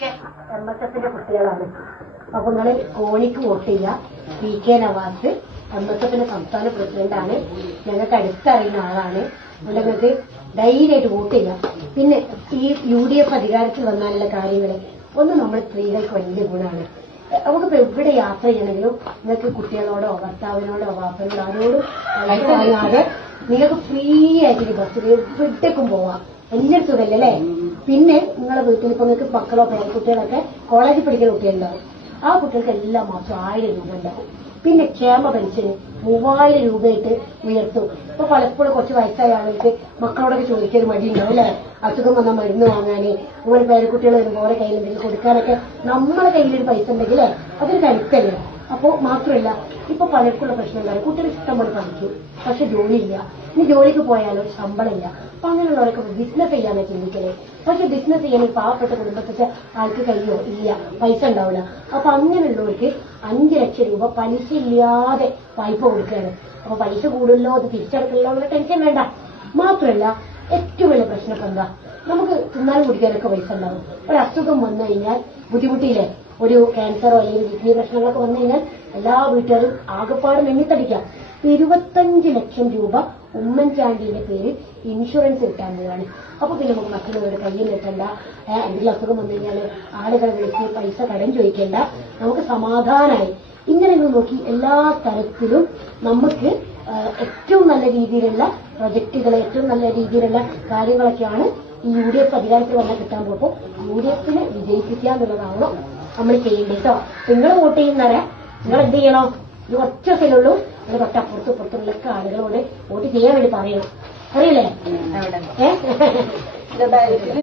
MSFന്റെ കുട്ടികളാണ്. അപ്പൊ നിങ്ങൾ കോണിക്ക് വോട്ട് ചെയ്യുക. PK നവാസ് MSFന്റെ സംസ്ഥാന പ്രസിഡന്റാണ്. ഞങ്ങൾക്ക് അടുത്തറിയുന്ന ആളാണ്. നിങ്ങൾക്ക് ധൈര്യമായിട്ട് വോട്ട് ചെയ്യാം. പിന്നെ ഈ UDF അധികാരത്തിൽ വന്നാലുള്ള കാര്യങ്ങൾ ഒന്ന് നമ്മൾ സ്ത്രീകൾക്ക് വലിയ ഗുണമാണ്. നമുക്കിപ്പോ എവിടെ യാത്ര ചെയ്യണമെങ്കിലും നിങ്ങൾക്ക് കുട്ടികളോടോ ഭർത്താവിനോടോ വാപ്പനോടോ ആരോടും വാങ്ങാതെ നിങ്ങൾക്ക് ഫ്രീ ആയിട്ട് ബസ്സിൽ എവിടേക്കും പോവാം. വലിയ സുഖമല്ലേ അല്ലേ? പിന്നെ നിങ്ങളെ വീട്ടിൽ ഇപ്പൊ നിങ്ങൾക്ക് മക്കളോ പേരക്കുട്ടികളൊക്കെ കോളേജിൽ പഠിക്കുന്ന കുട്ടികളുണ്ടാവും. ആ കുട്ടികൾക്ക് എല്ലാ മാസവും 1000 രൂപ ഉണ്ടാവും. പിന്നെ ക്ഷേമ പെൻഷന് 3000 രൂപയായിട്ട് ഉയർത്തും. ഇപ്പൊ പലപ്പോഴും കുറച്ച് വയസ്സായ ആളുകൾക്ക് മക്കളോടൊക്കെ ചോദിക്കാൻ മടിയുണ്ടാവും അല്ലെ? അസുഖം വന്നാൽ മരുന്ന് വാങ്ങാന്, അങ്ങനെ പേരക്കുട്ടികൾ വരുമ്പോൾ ഓരോ കയ്യിൽ എന്തെങ്കിലും കൊടുക്കാനൊക്കെ നമ്മളെ കയ്യിലൊരു പൈസ ഉണ്ടെങ്കിൽ അതൊരു കരുത്തല്ലേ? അപ്പോ മാത്രമല്ല ഇപ്പൊ പലർക്കുള്ള പ്രശ്നങ്ങളാണ്. കുട്ടികൾ ഇഷ്ടംപോലെ പഠിക്കും, പക്ഷെ ജോലിയില്ല. ഇനി ജോലിക്ക് പോയാലോ ശമ്പളമില്ല. അപ്പൊ അങ്ങനെയുള്ളവരൊക്കെ ബിസിനസ് ചെയ്യാനേ ചിന്തിക്കലേ. പക്ഷെ ബിസിനസ് ചെയ്യാൻ പാവപ്പെട്ട കുടുംബത്തിലെ ആൾക്ക് കഴിയോ? ഇല്ല, പൈസ ഉണ്ടാവില്ല. അപ്പൊ അങ്ങനെയുള്ളവർക്ക് 5 ലക്ഷം രൂപ പലിശ ഇല്ലാതെ വായ്പ കൊടുക്കുകയാണ്. അപ്പൊ പലിശ കൂടുതലോ അത് തിരിച്ചടക്കലോ എന്നുള്ള ടെൻഷൻ വേണ്ട. മാത്രമല്ല ഏറ്റവും വലിയ പ്രശ്നം ഇപ്പൊ എന്താ? നമുക്ക് തിന്നാനും കുടിക്കാനൊക്കെ പൈസ ഉണ്ടാവും. ഒരു അസുഖം വന്നു കഴിഞ്ഞാൽ ബുദ്ധിമുട്ടിയില്ലേ? ഒരു ക്യാൻസറോ അല്ലെങ്കിൽ കിഡ്നി പ്രശ്നങ്ങളൊക്കെ വന്നു കഴിഞ്ഞാൽ എല്ലാ വീട്ടുകാരും ആകെപ്പാടും എണ്ണിത്തടിക്കാം. 25 ലക്ഷം രൂപ ഉമ്മൻചാണ്ടിയുടെ പേര് ഇൻഷുറൻസ് കിട്ടാൻ പോവാണ്. അപ്പൊ പിന്നെ നമുക്ക് മറ്റുള്ളവരുടെ കയ്യിൽ നിൽക്കണ്ട. എന്തെങ്കിലും അസുഖം വന്നു കഴിഞ്ഞാൽ ആളുകളെ വിളിച്ച് പൈസ കടം ചോദിക്കേണ്ട. നമുക്ക് സമാധാനമായി ഇങ്ങനെ നോക്കി എല്ലാ തരത്തിലും നമുക്ക് ഏറ്റവും നല്ല രീതിയിലുള്ള പ്രൊജക്ടുകൾ, ഏറ്റവും നല്ല രീതിയിലുള്ള കാര്യങ്ങളൊക്കെയാണ് ഈ UDF അധികാരത്തിൽ വന്നാൽ കിട്ടാൻ പോകുമ്പോൾ UDFനെ വിജയിപ്പിക്കുക എന്നുള്ളതാണോ നമ്മൾ ചെയ്യേണ്ടത് കേട്ടോ. നിങ്ങൾ വോട്ട് ചെയ്യുന്നവരെ നിങ്ങൾ എന്ത് ചെയ്യണോ? ഈ ഒറ്റ സ്ഥലമുള്ളൂ. നിങ്ങൾ തൊട്ടപ്പുറത്തും പുറത്തുള്ള ആളുകളോട് വോട്ട് ചെയ്യാൻ വേണ്ടി പറയണം. അറിയില്ലേ?